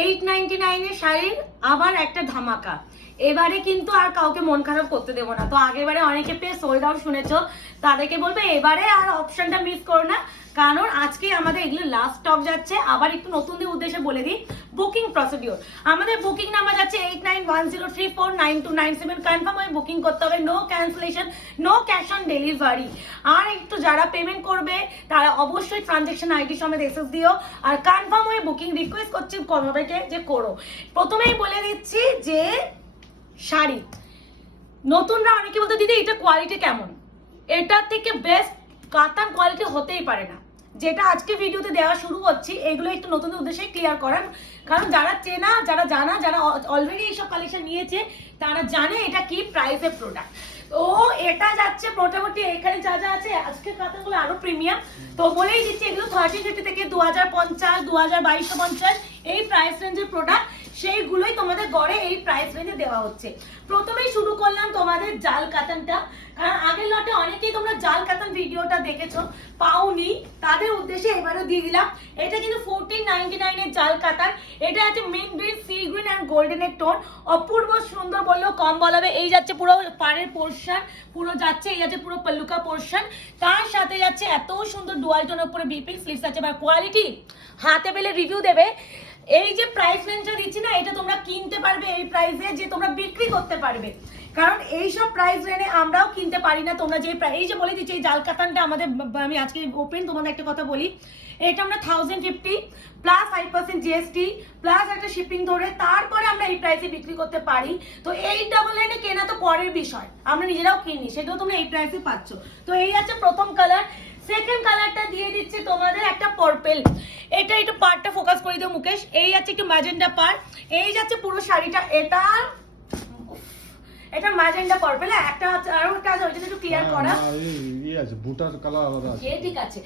899 এর শাড়ির আবার একটা ধামাকা। এবারে কিন্তু আর কাউকে মন খারাপ করতে দেবো না। তো আগেরবারে অনেকে পেয়ে সোল্ড আউট শুনেছো, তাদেরকে বলবে এবারে আর অপশনটা মিস করো না, কারণ আজকে আমাদের এগুলো লাস্ট স্টক যাচ্ছে। আবার একটু নতুনদের উদ্দেশ্যে বলে দিই বুকিং প্রসিডিওর। আমাদের বুকিং নাম্বার যাচ্ছে 8910349297। কনফার্ম হয়ে বুকিং করতে হবে, no cancellation, no cash on delivery. আর একটু যারা পেমেন্ট করবে তারা অবশ্যই ট্রানজেকশন আইডি সমেত এসএস দিও। আর কনফার্ম হয়ে বুকিং রিকোয়েস্ট করছি সবাইকে যে করো। প্রথমেই বলে দিচ্ছি যে শাড়ি নতুনরা অনেকে বলতে দিদি এটা কোয়ালিটি কেমন, এটার থেকে বেস্ট কাতান কোয়ালিটি হতেই পারে না। যেটা আজকে ভিডিওতে দেওয়া শুরু করছি এগুলো একটু নতুনদের উদ্দেশ্যে ক্লিয়ার করার, কারণ যারা চেনা, যারা জানা, যারা অলরেডি এইসব কালেকশন নিয়েছে তারা জানে এটা কি প্রাইসের প্রোডাক্ট। তো এটা যাচ্ছে মোটামুটি এখানে যা যা আছে আজকের কাতানগুলো আরো প্রিমিয়াম। তো বলেই দিচ্ছি এগুলো 1350 থেকে 2050, 2250 এই প্রাইস রেঞ্জের প্রোডাক্ট, সেইগুলোই তোমাদের গড়ে এই প্রাইস রেঞ্জে দেওয়া হচ্ছে। প্রথমেই শুরু করলাম তোমাদের জাল কাতানটা, কারণ আগের লটে অনেকেই তোমরা জাল কাতান ভিডিওটা দেখেছো পাওনি, তাদের উদ্দেশ্যে এবারও দিয়ে দিলাম। এটা কিন্তু 1499 এর জাল কাতান। এটা আছে মিন্ট গ্রিন, সি গ্রিন আর গোল্ডেনের টোন, অপূর্ব সুন্দর বললেও কম বলা হবে। এই যাচ্ছে পুরো পাড়ের পোর্শন, পুরো যাচ্ছে এই যাচ্ছে পুরো পাল্লুকা পোর্শন, তার সাথে যাচ্ছে এত সুন্দর ডুয়াল টোনের উপরে বিপিং স্লিভস আছে। বা কোয়ালিটি হাতে পেলে রিভিউ দেবে। এই যে প্রাইস রেঞ্জটা দিচ্ছি না, এটা তোমরা কিনতে পারবে এই প্রাইসে, যে তোমরা বিক্রি করতে পারবে, কারণ এইসব প্রাইস রেঞ্জে আমরাও কিনতে পারি না। তোমরা যে এই যে বলে দিচ্ছি এই জাল কাতানটা আমাদের, আমি আজকে ওপেন তোমাদের একটা কথা বলি, এটা আমরা 1050 প্লাস 5% জিএসটি প্লাস একটা শিপিং ধরে তারপরে আমরা এই প্রাইসে বিক্রি করতে পারি। তো 899 কেনা তো পরের বিষয়, আমরা নিজেরাও কিনি, সেটাও তোমরা এই প্রাইসে পাচ্ছ। তো এই আছে প্রথম কালার। সেকেন্ড কালারটা দিয়ে দিচ্ছে তোমাদের একটা পার্পল। এটা একটু পার্টটা ফোকাস করে দিও মুকেশ। এই আছে একটু ম্যাজেন্ডা পার্ট, এই যাচ্ছে পুরো শাড়িটা। এটা ম্যাজেন্ডা পার্পল, একটা আছে আরো একটা আছে, ওইটা একটু ক্লিয়ার করা এই আছে বুটার কালার আলাদা আছে। ঠিক আছে,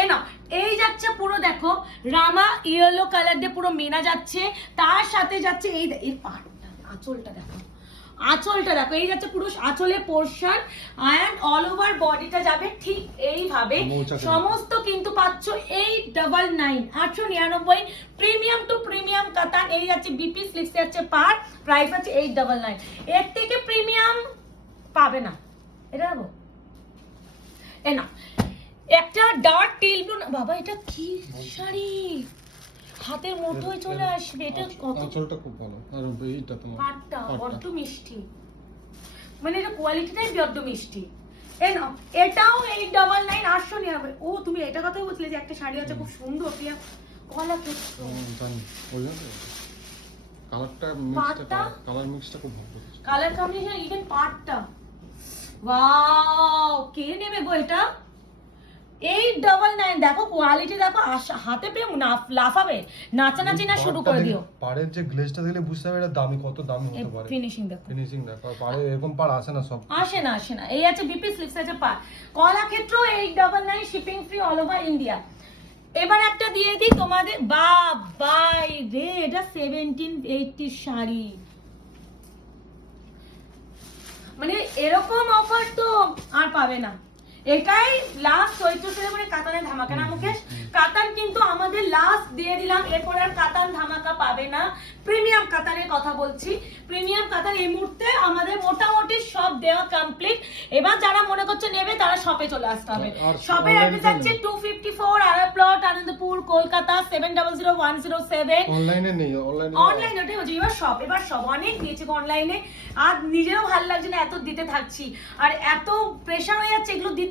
এ নাও। এই যাচ্ছে পুরো দেখো রামা ইয়েলো কালার দিয়ে পুরো মেনা যাচ্ছে, তার সাথে যাচ্ছে এই পার্টটা, আঁচলটা দেখো, আঁচলটা দেখো, এই যাচ্ছে পুরো আঁচলের পোর্শন এন্ড অল ওভার বডিটা যাবে ঠিক এইভাবে। সমস্ত কিন্তু পাচ্ছ 899 899 প্রিমিয়াম টু প্রিমিয়াম কাতান। এই যাচ্ছে বিপি স্লিভস যাচ্ছে পার, প্রাইস আছে 899। এর থেকে প্রিমিয়াম পাবে না। এটা দেখো, এ না একটা ডার্ক টিল ব্লু। বাবা এটা কি শাড়ি, হাতের মুঠোয় চলে আসবে। এটা কত, আঁচলটা খুব ভালো, আর এইটা তোমার পাটটা বড্ড মিষ্টি, মানে এটা কোয়ালিটিটাই বড্ড মিষ্টি। এ নাও, এটাও 899 899। ও তুমি এটা কথাই বলছিলে যে একটা শাড়ি আছে খুব সুন্দর, প্রিয়া কলা ক্ষেত্র, জানি ওই কালারটা মিক্সটা, কালার মিক্সটা খুব ভালো, কালার কম্বিনেশন ইভেন পাটটা, ওয়াও কে নেবে গো এটা। 899 দেখো কোয়ালিটি দেখো, হাতে পেয়ে লাফাবে, নাচানাচি না শুরু করে দিও। পাড়ের যে গ্লেজটা দিলে বুঝতে হবে এটা দামি, কত দামি হতে পারে। ফিনিশিং দেখো, ফিনিশিং দেখো, পাড়ে এরকম পাড় আসে না, সব আসে না আসে না। এই আছে বিপি স্লিভস আছে পাড়, কলা ক্ষেত্র 899 shipping free all over India. এবার একটা দিয়ে দিই তোমাদের, বাই রে এটা 1780 শাড়ি, মানে এরকম অফার তো আর পাবে না। এটাই লাস্ট চৈত্র সেলে মানে কাতানের ধামাকা না মুকেশ। কাতান কিন্তু আমাদের লাস্ট দিয়ে দিলাম, এরপর আর কাতান ধামাকা পাবে না। প্রিমিয়াম কাতানের কথা বলছি, প্রিমিয়াম কাতান এই মুহূর্তে আমাদের মোটামুটি সব দেওয়া কমপ্লিট। এবার যারা মনে করছে নেবে তারা শপে চলে আসতে হবে। শপের অ্যাড্রেস আছে 254 আরা প্লট, আনন্দপুর, কলকাতা 700107। অনলাইনে নেই, অনলাইন ওটাই হচ্ছে। এবার সব অনেক দিয়েছে অনলাইনে, আর নিজেরও ভালো লাগছে না এত দিতে থাকছি, আর এত প্রেশার হয়ে যাচ্ছে এগুলো দিতে,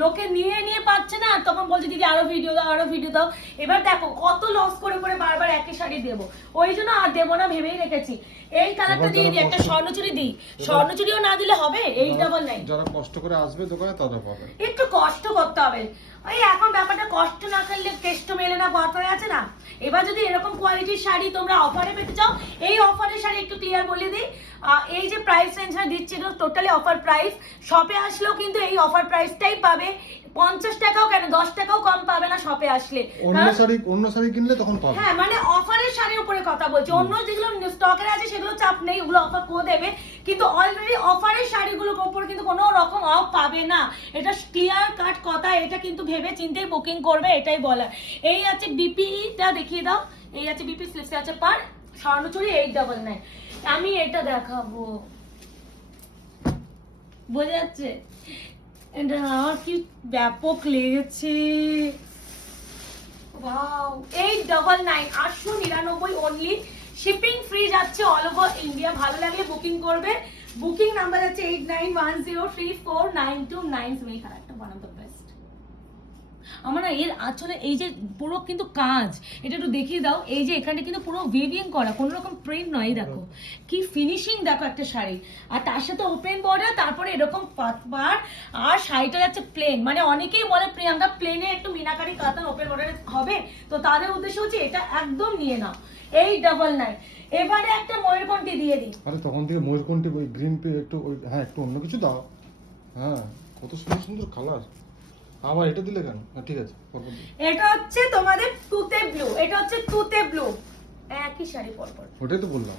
লোকে নিয়ে পাচ্ছে না, তখন বলছে দিদি আরো ভিডিও দাও আরো ভিডিও দাও। এবার দেখো কত লস করে করে বারবার একই শাড়ি দেবো, ওই জন্য আর দেবো না ভেবেই রেখেছি। এই কালারটা দিয়ে দিই, একটা স্বর্ণচুরি দিই, স্বর্ণচুরিও না দিলে হবে 899। যারা কষ্ট করে আসবে দোকানে তারা পাবে, একটু কষ্ট করতে হবে। ওই এখন ব্যাপারটা কষ্ট না করলে কেষ্ট মেলে না, বর্তমানে আছে না। এবার যদি এরকম কোয়ালিটির শাড়ি তোমরা অফারে পেতে চাও, এই অফারের শাড়ি একটু ক্লিয়ার বলে দিই, এই যে প্রাইস রেঞ্জটা দিচ্ছি এগুলো টোটালি অফার প্রাইস। শপে আসলেও কিন্তু এই অফার প্রাইসটাই পাবে, 50 টাকাও কেন 10 টাকাও কম পাবে না শপে আসলে। অন্য শাড়ি কিনলে তখন পাবে। হ্যাঁ মানে অফারের শাড়ির উপরে কথা বলছি, অন্য যেগুলো স্টকের আছে সেগুলো চাপ নেই, ওগুলো অফার করে দেবে, কিন্তু অলরেডি অফারের শাড়িগুলোর উপর কিন্তু কোনো রকম অফ পাবে না। এটা ক্লিয়ার কাট কথা, এটা কিন্তু ভেবে চিন্তে বুকিং করবে, এটাই বলার। এই আছে বিপিটা দেখিয়ে দাও, এই আছে বিপি, স্লিপসে আছে পার, স্বর্ণচুরি 899। আমি এটা দেখাবো, বোঝা যাচ্ছে? এটা আমার কি ব্যাপক লেগেছে, ওয়াও 899, 899 অনলি, শিপিং ফ্রি যাচ্ছে অল ওভার ইন্ডিয়া। ভালো লাগলে বুকিং করবে, বুকিং নাম্বার আছে 8910349297। কালারটা ওয়ান অফ দ্য বেস্ট। আমার না এর আসলে এই যে পুরো কিন্তু কাজ, এটা একটু দেখিয়ে দাও। এই যে এখানে কিন্তু পুরো ওয়েভিং করা, কোনো রকম প্রিন্ট নয়। দেখো কি ফিনিশিং, দেখো একটা শাড়ি, আর তার সাথে ওপেন বর্ডার, তারপরে এরকম পাতবার, আর শাড়িটা যাচ্ছে প্লেন। মানে অনেকেই বলে প্রিয়াঙ্কা প্লেনে একটু মিনাকারি কাতান ওপেন বর্ডারে হবে, তো তাদের উদ্দেশ্য হচ্ছে এটা একদম নিয়ে নাও 899। এবারে একটা ময়ূরকণ্ঠী দিয়ে দিই। আরে তখন থেকে ময়ূরকণ্ঠী ওই গ্রিন পে একটু ওই, হ্যাঁ একটু অন্য কিছু দাও। হ্যাঁ কত সুন্দর সুন্দর কালার, আবার এটা দিলে কেন? ঠিক আছে, পরপর দিই। এটা হচ্ছে তোমাদের তুতে ব্লু, এটা হচ্ছে তুতে ব্লু, একই শাড়ি পরপর। ওটাই তো বললাম,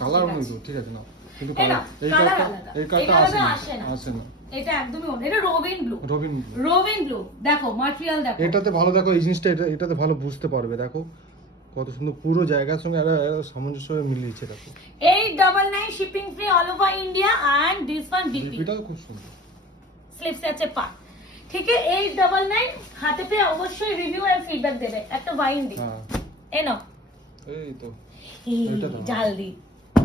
কালার অন্য তো, ঠিক আছে না, কিন্তু এই না, এই কালার কালারটা, আলাদা, এই এই কালারটা কালারটা আসে না, আসে না। এটা একদমই অন্য, এটা রবিন ব্লু, রবিন রবিন ব্লু। দেখো ম্যাটেরিয়াল দেখো, এটাতে ভালো, দেখো এই জিনিসটা এটাতে ভালো বুঝতে পারবে। দেখো কত সুন্দর, পুরো জায়গার সঙ্গে এরা সামঞ্জস্যভাবে মিলিয়েছে। দেখো 899 shipping free all over India, and this one DP, এটাও খুব সুন্দর। স্লিপস আছে পার, ঠিক আছে 899। হাতে পেয়ে অবশ্যই রিভিউ আর ফিডব্যাক দেবে। একটা ওয়াইন দি, হ্যাঁ এ নাও, এই তো এই এটা দাও। জলদি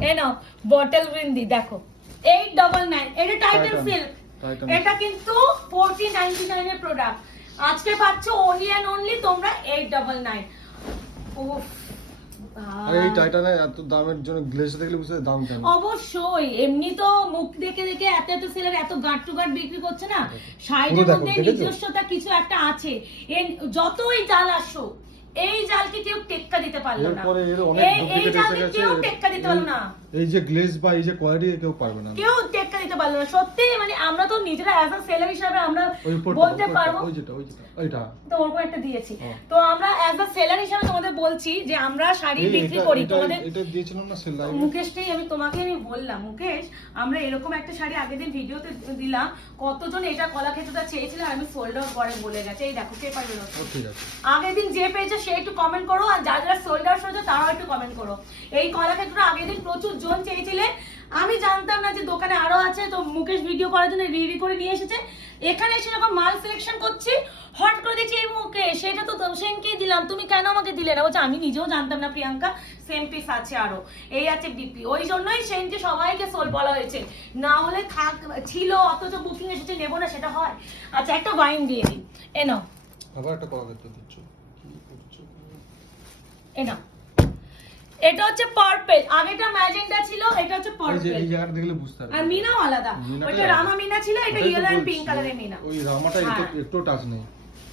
এ নাও, বটল উইন দি। দেখো 899, এটা টাইটান Titan, সিল্ক, Titan। এটা কিন্তু 1499 এর প্রোডাক্ট, আজকে পাচ্ছ অনলি এন্ড অনলি তোমরা 899। উফ, আর এই টাইটানে এত দামের জন্য গ্লেজ দেখলে বুঝতে দাম কেন? অবশ্যই এমনি তো মুখ দেখে দেখে এত এত সেলার এত গাঁট টু গাঁট বিক্রি করছে না, শাড়ির পুরো দেখো, মধ্যে দেখেছো? নিজস্বতা কিছু একটা আছে। যতই জাল আসো, এই জালকে কেউ টেক্কা দিতে পারলো না, এরপরে এর অনেক এই ডুপ্লিকেট এসে জালকে গেছে। কেউ টেক্কা দিতে পারলো না, এই যে গ্লেজ বা এই যে কোয়ালিটি কেউ পারবে না। কেউ টেক্কা দিতে পারলো না। সত্যি মানে আমরা তো নিজেরা অ্যাজ আ সেলার হিসাবে আমরা ওই উপরটা, বলতে উপরটা, পারবো, ওই যেটা ওইটা। তো ওরকম একটা দিয়েছি। ও। তো আমরা অ্যাজ আ সেলার হিসাবে তোমাদের বলছি যে আমরা শাড়ি এই বিক্রি এটা- করি। এটা- তোমাদের এটা দিয়েছিলাম না সেল লাইভে। মুকেশটাই তোমাকে আমি বললাম, মুকেশ আমরা এরকম একটা শাড়ি আগের দিন ভিডিওতে দিলাম, কতজন এটা কলাক্ষেত্রটা চেয়েছিল, আর আমি সোল্ড আউট করে বলে গেছে। এই দেখো পেপার বেরোচ্ছে। ও ঠিক আছে। আগের দিন যে পেয়েছে সে একটু কমেন্ট করো, আর যারা যারা সোল্ড আউট হয়েছে তারাও একটু কমেন্ট করো। এই কলাক্ষেত্রটা আগের দিন প্রচুর জন চেয়েছিলেন, আমি জানতাম না যে দোকানে আরো আছে, তো মুকেশ ভিডিও করার জন্য রেডি করে নিয়ে এসেছে। এখানে এসে যখন মাল সিলেকশন করছি, হট করে দেখছি এই মুকেশ, সেটা তো সেনকেই দিলাম, তুমি কেন আমাকে দিলে না? বলছে আমি নিজেও জানতাম না প্রিয়াঙ্কা, সেম পিস আছে আরো। এই আছে ডিপি, ওই জন্যই সেনকে সবাইকে সোল বলা হয়েছে, না হলে থাক ছিল অথচ বুকিং এসেছে নেবো না, সেটা হয়। আচ্ছা একটা ওয়াইন দিয়ে দিই, এ নাও, আবার একটা কলাক্ষেত্র দিচ্ছ, কি করছো? এ নাও। এটা হচ্ছে পার্পল, আগেটা ম্যাজেন্টা ছিল, এটা হচ্ছে এই যে পার্পল, এই জায়গাটা দেখলে বুঝতে পারবে। আর মিনাও আলাদা। মিনাটাই ওটা আলাদা। রামা মিনা ছিল, এটা ওটাই তো ইয়েলো এন্ড বলছি, পিঙ্ক কালারের মিনা। ওই রামাটা হ্যাঁ। একটু টাচ নেই।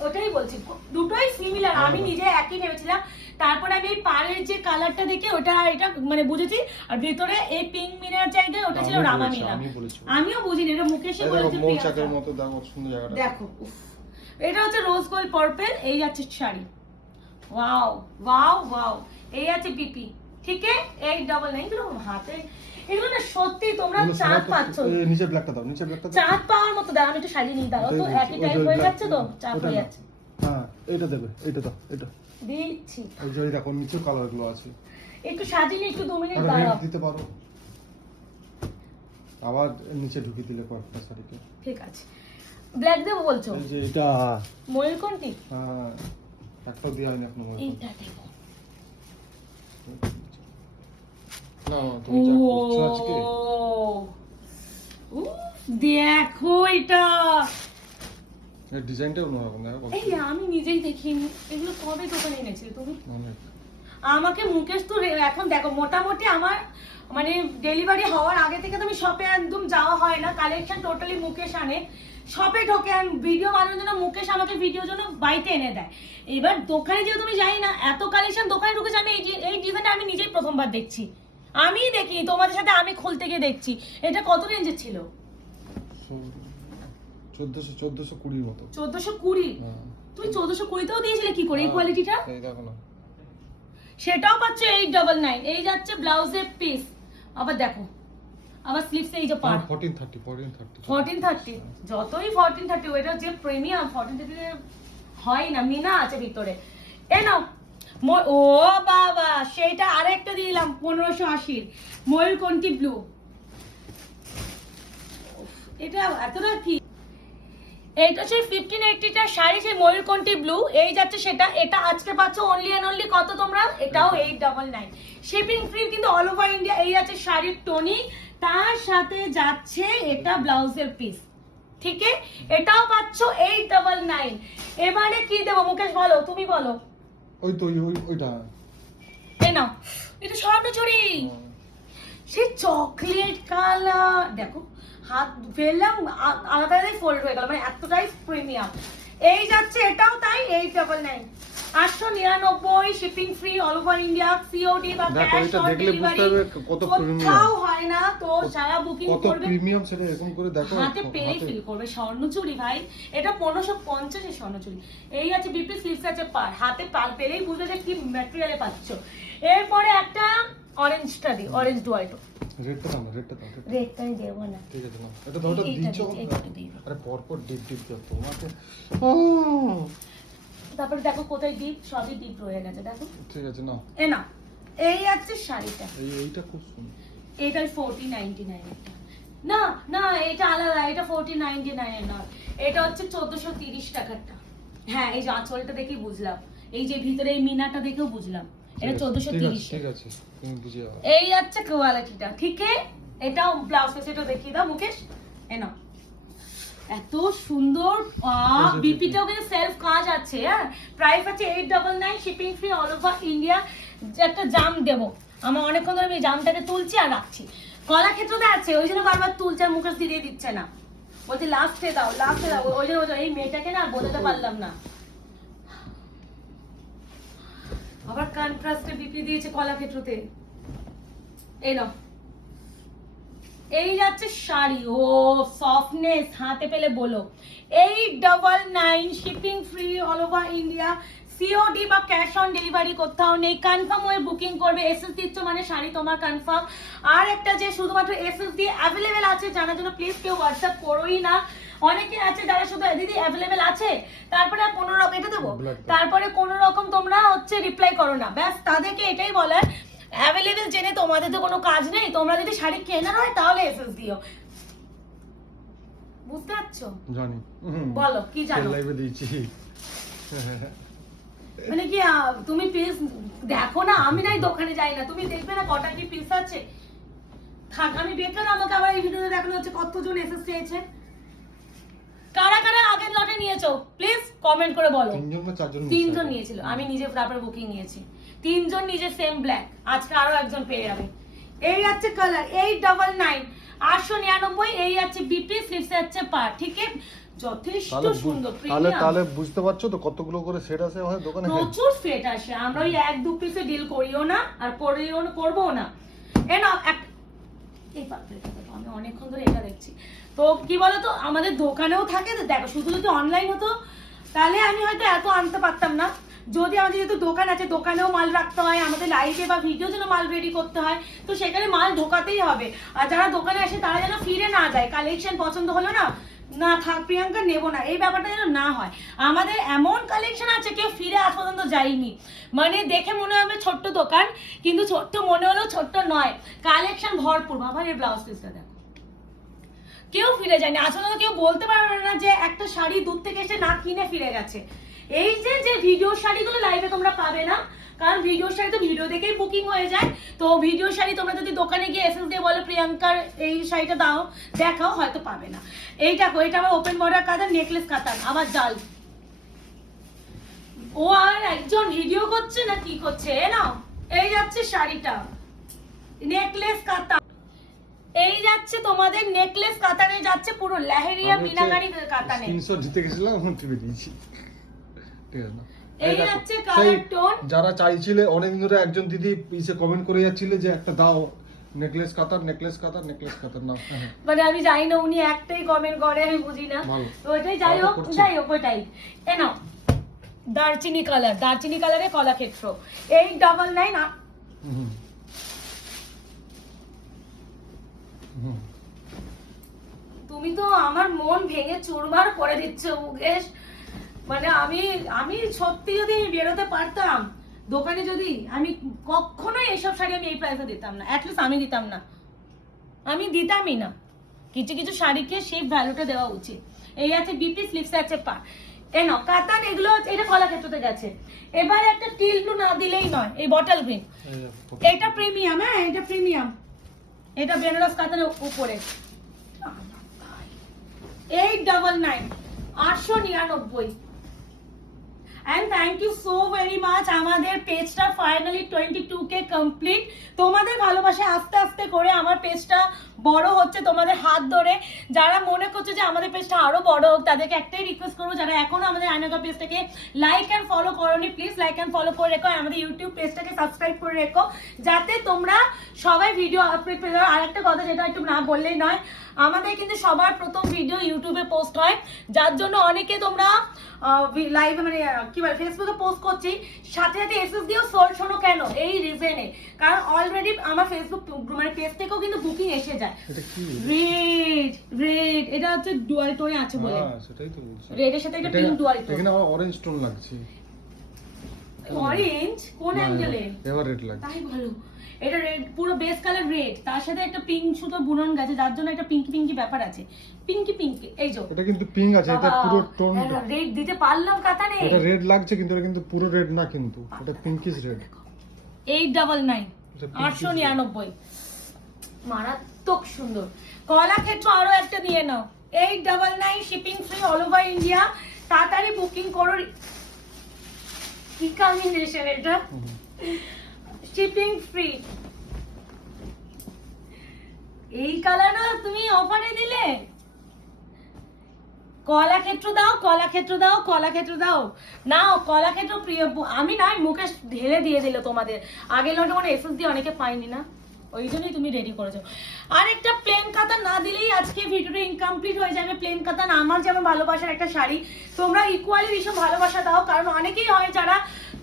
ওটাই বলছি, দুটোই সিমিলার। আমি নিজে একই ভেবেছিলাম, তারপরে আমি এই পাড়ের যে কালারটা দেখে ওটা এটা মানে বুঝেছি, আর ভিতরে এই পিঙ্ক মিনার জায়গায় ওটা ছিল আমি রামা বলেছি, মিনা। আমি বলেছি। আমিও বুঝিনি, এটা মুকেশে এই দেখো বলেছে মৌচাকের প্রিয়াঙ্কা। মতো দেখো সুন্দর জায়গাটা। দেখো উফ, এটা হচ্ছে রোজ গোল্ড পার্পল, এই যাচ্ছে শাড়ি, ওয়াও ওয়াও ওয়াও। এই আছে পিপি, ঠিক আছে 899। এগুলো হাতে, এগুলো না সত্যি তোমরা এগুলো চাঁদ সবার তো- পাচ্ছ, এই নিচে ব্ল্যাকটা দাও, নিচে ব্ল্যাকটা দাও। চাঁদ পাওয়ার মতো। দাঁড়ান একটু সাজিয়ে নিয়ে দাঁড়াও তো, ওটাই একই বলছি, টাইপ ওই যে হয়ে black- যাচ্ছে তো, চাপ ওটা হয়ে না। যাচ্ছে। হ্যাঁ এটা দেবে, এটা দাও, এটা দিচ্ছি, ওই যে দেখো নিচে কালার গুলো আছে। একটু সাজিয়ে একটু 2 মিনিট আর দাঁড়াও। রেড দিতে পারো, আবার নিচে ঢুকিয়ে দিলে কয়েকটা শাড়িকে। ঠিক আছে, ব্ল্যাক দেবো বলছো? এই যে এটা, ময়ূরকণ্ঠী, হ্যাঁ একটাও দেওয়া হয়নি এখনো মনে হয়। এইটা দেবো। না তুমি যা করছো আজকে। উফ, দেখো এটা, এর ডিজাইনটা অন্যরকম, দেখো কত এই আমি নিজেই দেখিনি। এগুলো কবে দোকানে এনেছিলে তুমি? অনেক। আমাকে মুকেশ তো এখন দেখো মোটামুটি আমার মানে ডেলিভারি হওয়ার আগে থেকে তো আমি শপে একদম যাওয়া হয় না, কালেকশন টোটালি মুকেশ আনে। শপে ঢোকে আর ভিডিও বানানোর জন্য মুকেশ আমাকে ভিডিওর জন্য বাড়িতে এনে দেয়। এবার দোকানে যেহেতু আমি জানি না এত কালেকশন দোকানে ঢুকেছে, আমি এই ডিজাইনটা আমি নিজেই প্রথমবার দেখছি, আমিই দেখি তোমাদের সাথে আমি খুলতে গিয়ে দেখছি। এটা কত রেঞ্জের ছিল? 1420 মতো। 1420? হ্যাঁ। তুমি 1420তেও দিয়েছিলে কি করে এই হ্যাঁ, কোয়ালিটিটা? এই দেখো না। সেটাও পাচ্ছ 899। এই যাচ্ছে ব্লাউজের পিস, আবার দেখো আবার স্লিভসে এই যে পার 1430 যতই 1430 এটা যে প্রিমিয়াম 1430 হয় না, মিনা আছে ভিতরে। এ নাও ও বাবা, সেইটা আরেকটা দিয়ে দিলাম 1580 ময়ূরকণ্ঠী ব্লু। এটা এতটা কি, এইটা সেই 1580 শাড়ি, সেই ময়ূরকণ্ঠী ব্লু। এই যাচ্ছে সেটা, এটা আজকে পাচ্ছ অনলি এন্ড অনলি কত তোমরা, এটাও 899 শিপিং ফ্রি কিন্তু অল ওভার ইন্ডিয়া। এই আছে শাড়ির টনি, তার সাথে যাচ্ছে এটা ব্লাউজের পিস, ঠিক আছে, এটাও পাচ্ছ 899। এবারে কি দেবো মুকেশ, বলো, তুমি বলো। ওই তো ওইটা এই নাও, এটা স্বর্ণচুরি, সেই চকলেট কালার, দেখো হাত ফেললাম আলাদা আলাদাই ফোল্ড হয়ে গেল, মানে এতটাই প্রিমিয়াম। এই যাচ্ছে এটাও তাই 899, 899 shipping free all over India, COD বা ক্যাশ অন ডেলিভারি কোথাও হয় না। তো সারা বুকিং কত করবে, প্রিমিয়াম সেটা এরকম করে দেখো, হাতে পেলেই ফিল করবে। স্বর্ণচুরি ভাই, এটা 1550 এর স্বর্ণচুরি। এই আছে বিপি স্লিভস আছে পার, হাতে পেলেই বুঝবে যে কি ম্যাটেরিয়ালে পাচ্ছ। এরপরে একটা অরেঞ্জটা দিই, অরেঞ্জ ডুয়াইটো। রেডটা দাও না, রেডটা দাও, রেডটা আমি দেবো না, ঠিক আছে না, এটা ধরো দিচ্ছ। আরে পর পর ডিপ দাও তোমাকে। তারপরে দেখো কোথায় ডিপ, সবই ডিপ রয়ে গেছে, দেখো, ঠিক আছে না। এ না, এই আছে শাড়িটা, এইটা খুব সুন্দর, এটা 4099 এটা না, না এটা আলাদা, এটা 4099 এর না, এটা হচ্ছে 1430 টাকারটা। হ্যাঁ, এই যে আঁচলটা দেখেই বুঝলাম, এই যে ভিতরে এই মিনাটা দেখেও বুঝলাম, এটা 1430। ঠিক আছে, তুমি বুঝে যাও। এই যাচ্ছে কোয়ালিটিটা, ঠিক আছে। এটাও ব্লাউজ পিস, এটা দেখিয়ে দাও মুকেশ, এ না, এত সুন্দর। বিপিটাও কিন্তু সেলফ কাজ আছে, হ্যাঁ, প্রাইস আছে 899 shipping free all over India. একটা জাম দেবো, আমার অনেকক্ষণ ধরে আমি জামটাকে তুলছি আর রাখছি, কলাক্ষেত্রতে আছে, ওই জন্য বারবার তুলছে আর মুখে দিয়ে দিচ্ছে না, বলছে লাস্টে দাও, লাস্টে দাও, ওই জন্য এই মেয়েটাকে না বোঝাতে পারলাম না। আবার কন্ট্রাস্টে বিপি দিয়েছে কলাক্ষেত্রতে, এই নাও। এই যাচ্ছে শাড়ি, ও সফটনেস, হাতে পেলে বলো। 899 shipping free all over India, COD বা ক্যাশ অন ডেলিভারি কোথাও নেই, কনফার্ম হয়ে বুকিং করবে। এসএস দিচ্ছ মানে শাড়ি তোমার কনফার্ম। আর একটা যে শুধুমাত্র এসএস দিয়ে অ্যাভেলেবেল আছে জানার জন্য প্লিজ কেউ হোয়াটসঅ্যাপ করোই না। অনেকে আছে যারা শুধু দিদি অ্যাভেলেবেল আছে, তারপরে আর কোনো রকম এটা দেবো, তারপরে কোনো রকম তোমরা হচ্ছে রিপ্লাই করো না, ব্যাস তাদেরকে এটাই বলার, অ্যাভেলেবেল জেনে তোমাদের তো কোনো কাজ নেই, তোমরা যদি শাড়ি কেনার হয় তাহলে এসএস দিও, বুঝতে পারছো? জানি, বলো কি জানো, লাইভে দিয়েছি মানে কি তুমি পিস দেখো না, আমি নাই দোকানে যাই না, তুমি দেখবে না কটা কি পিস আছে, থাক আমি বেকার, আমাকে আবার এই ভিডিওতে দেখানো হচ্ছে কতজন এসএস চেয়েছে। কারা কারা আগের লটে নিয়েছো প্লিজ কমেন্ট করে বলো। তিনজন নিয়েছিল, আমি নিজে তারপরে বুকিং নিয়েছি, তিনজন নিজে সেম ব্ল্যাক, আজকে আরো একজন পেয়ে যাবে। এই আছে কালার 899 899, এই আছে বিপি স্লিভস আছে পার, ঠিক আছে, যথেষ্ট সুন্দর প্রিমিয়াম। তাহলে বুঝতে পারছো তো কতগুলো করে সেট আছে আমাদের দোকানে, প্রচুর সেট আসে, আমরা ওই এক দু পিসে ডিল করিও না আর করবো না। এ না এই পাত্রটা দেখো, আমি অনেকক্ষণ ধরে এটা দেখছি। তো কি বলতো, আমাদের দোকানেও থাকে, তো দেখো শুধু যদি অনলাইন হতো তাহলে আমি হয়তো এত আনতে পারতাম না, যদি আমাদের যেহেতু দোকান আছে, দোকানেও মাল রাখতে হয়, আমাদের লাইভে বা ভিডিও জন্য মাল রেডি করতে হয়, তো সেখানে মাল ঢোকাতেই হবে। আর যারা দোকানে আসে তারা যেন ফিরে না যায়, কালেকশন পছন্দ হলো না, না থাক প্রিয়াঙ্কা নেবো না, এই ব্যাপারটা যেন না হয়। আমাদের এমন কালেকশন আছে কেউ ফিরে আজ পর্যন্ত যায়নি, মানে দেখে মনে হবে ছোট্ট দোকান, কিন্তু ছোট্ট মনে হলেও ছোট্ট নয়, কালেকশন ভরপুর। বাবা এর ব্লাউজ পিসটা দেখো, কেউ ফিরে যায়নি আসলে, কেউ বলতে পারবে না যে একটা শাড়ি দূর থেকে এসে না কিনে ফিরে গেছে। এই যে ভিডিও শাড়িগুলো লাইভে তোমরা পাবে না, কারণ ভিডিও শাড়ি তো ভিডিও দেখেই বুকিং হয়ে যায়। তো ভিডিও শাড়ি তোমরা যদি দোকানে গিয়ে এসএস দিয়ে বলো প্রিয়াঙ্কার এই শাড়িটা দাও, দেখাও, হয়তো পাবে না। এইটা এটা আমার ওপেন বর্ডার কাতান, নেকলেস কাতান, আবার জাল। ও আর একজন ভিডিও করছে না কি করছে, নাও এই যাচ্ছে শাড়িটা, নেকলেস কাতান, এই যাচ্ছে তোমাদের নেকলেস কাতানে যাচ্ছে, পুরো লেহেরিয়া মিনাকারি কাতানে। স্ক্রিনশট দিতে গেছিলাম, এখন টিভি দিয়েছি, ঠিক আছে না। এই যাচ্ছে কালার টোন, যারা চাইছিলে অনেকদিন ধরে, একজন দিদি পিছে কমেন্ট করে যাচ্ছিলে যে একটা দাও নেকলেস কাতার, নেকলেস কাতার, নেকলেস কাতার না, মানে আমি জানি না উনি একটাই কমেন্ট করে, আমি বুঝি না, তো ওইটাই যাই হোক ওইটাই। এ নাও দারচিনি কালার, দারচিনি কালারে কলাক্ষেত্র 899। তুমি তো আমার মন ভেঙে চুরমার করে দিচ্ছ মুকেশ, মানে আমি সত্যি যদি বেরোতে পারতাম দোকানে যদি আমি কখনোই এইসব শাড়ি আমি এই প্রাইসে দিতাম না, অ্যাটলিস্ট আমি দিতাম না, আমি দিতামই না। কিছু কিছু শাড়িকে সেই ভ্যালুটা দেওয়া উচিত। এই আছে বিপি, স্লিভস আছে পা। এই নাও কাতান, এগুলো এটা কলাক্ষেত্রতে গেছে। এবার একটা টিল ব্লু না দিলেই নয়, এই বটল গ্রিন, এটা প্রিমিয়াম, হ্যাঁ এটা প্রিমিয়াম, এটা বেনারস কাতানের উপরে 899, 899। And thank you so very much, আমাদের পেজটা ফাইনালি 22K কমপ্লিট। তোমাদের ভালোবাসা আস্তে আস্তে করে আমার পেজটা বড় হচ্ছে, তোমাদের হাত ধরে। যারা মনে করছে যে আমাদের পেজটা আরো বড় হোক, তাদেরকে একটাই রিকোয়েস্ট করবো, যারা এখনো আমাদের আয়নাঘর পেজটাকে লাইক অ্যান্ড ফলো করোনি, প্লিজ লাইক অ্যান্ড ফলো করে রেখো, আমাদের ইউটিউব পেজটাকে সাবস্ক্রাইব করে রেখো, যাতে তোমরা সবাই ভিডিও আপলোড পেয়ে যাও। আর একটা কথা যেটা একটু না বললেই নয়, আমাদের কিন্তু সবার প্রথম ভিডিও ইউটিউবে পোস্ট হয়, যার জন্য অনেকে তোমরা লাইভে মানে কি বলে ফেসবুকে পোস্ট করছি, সাথে সাথে এসএস দিয়েও সোল্ড শোনো কেন, এই রিজনে। কারণ অলরেডি আমার ফেসবুক মানে পেজ থেকেও কিন্তু বুকিং এসে যায়। এটা কি রেড রেড, এটা হচ্ছে ডুয়াল টোনে আছে বলে, হ্যাঁ সেটাই তো বলছি। রেডের সাথে একটা পিঙ্ক ডুয়াল টোন। এখানে আমার অরেঞ্জ টোন লাগছে। অরেঞ্জ কোন অ্যাঙ্গেলে? এবার রেড লাগছে। তাই ভালো, এটা রেড, পুরো বেস কালার রেড, তার সাথে একটা পিঙ্ক সুতো বুনন গেছে, যার জন্য একটা পিঙ্কি পিঙ্কি ব্যাপার আছে। পিঙ্কি পিঙ্কি, এই যে এটা কিন্তু পিঙ্ক আছে, এটা পুরো টোন। রেড দিতে পারলাম কাতানে। এটা রেড লাগছে কিন্তু এটা কিন্তু পুরো রেড না, কিন্তু এটা পিঙ্কিশ রেড। 899, 899, মারাত্মক সুন্দর। কলাক্ষেত্র আরো একটা দিয়ে নাও, 899, shipping free all over India. তাড়াতাড়ি বুকিং করো। কি কম্বিনেশন এটা, শিপিং ফ্রি। এই কালারটা তুমি অফারে দিলে। কলাক্ষেত্র দাও, কলাক্ষেত্র দাও, কলাক্ষেত্র দাও, নাও কলাক্ষেত্র প্রিয়। আমি না মুকেশ ঢেলে দিয়ে দিল তোমাদের। আগে লটে মানে এসএস দিয়ে অনেকে পাইনি না, ওই জন্যই তুমি রেডি করেছো। আর একটা প্লেন কাতান না দিলেই আজকে ভিডিওটা ইনকমপ্লিট হয়ে যাবে। প্লেন কাতান আমার যেমন ভালোবাসার একটা শাড়ি, তোমরা ইকুয়ালি ভীষণ ভালোবাসা দাও। কারণ অনেকেই হয় যারা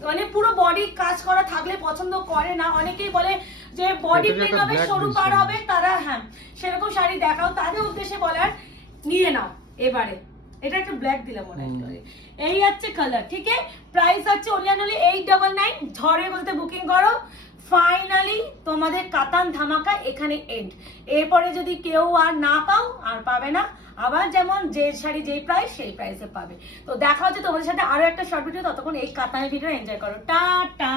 মানে পুরো বডি কাজ করা থাকলে পছন্দ করে না, অনেকেই বলে যে বডি প্লেন হবে, সরু পার হবে, তারা হ্যাঁ সেরকম শাড়ি দেখাও, তাদের উদ্দেশ্যে বলার নিয়ে নাও। এবারে এটা একটা ব্ল্যাক দিলাম মনে হয়, এই হচ্ছে কালার, ঠিক আছে। প্রাইস আছে অনলি 899, ঝড়ে বলতে বুকিং করো। ফাইনালি তোমাদের কাতান ধামাকা এখানে এন্ড। এরপরে যদি কেউ আর না পাও, আর পাবে না, আবার যেমন যে শাড়ি যেই প্রাইস সেই প্রাইসে পাবে। তো দেখা হচ্ছে তোমাদের সাথে আরো একটা শর্ট ভিডিও, ততক্ষণ এই কাতানের ভিডিও এনজয় করো, টাটা।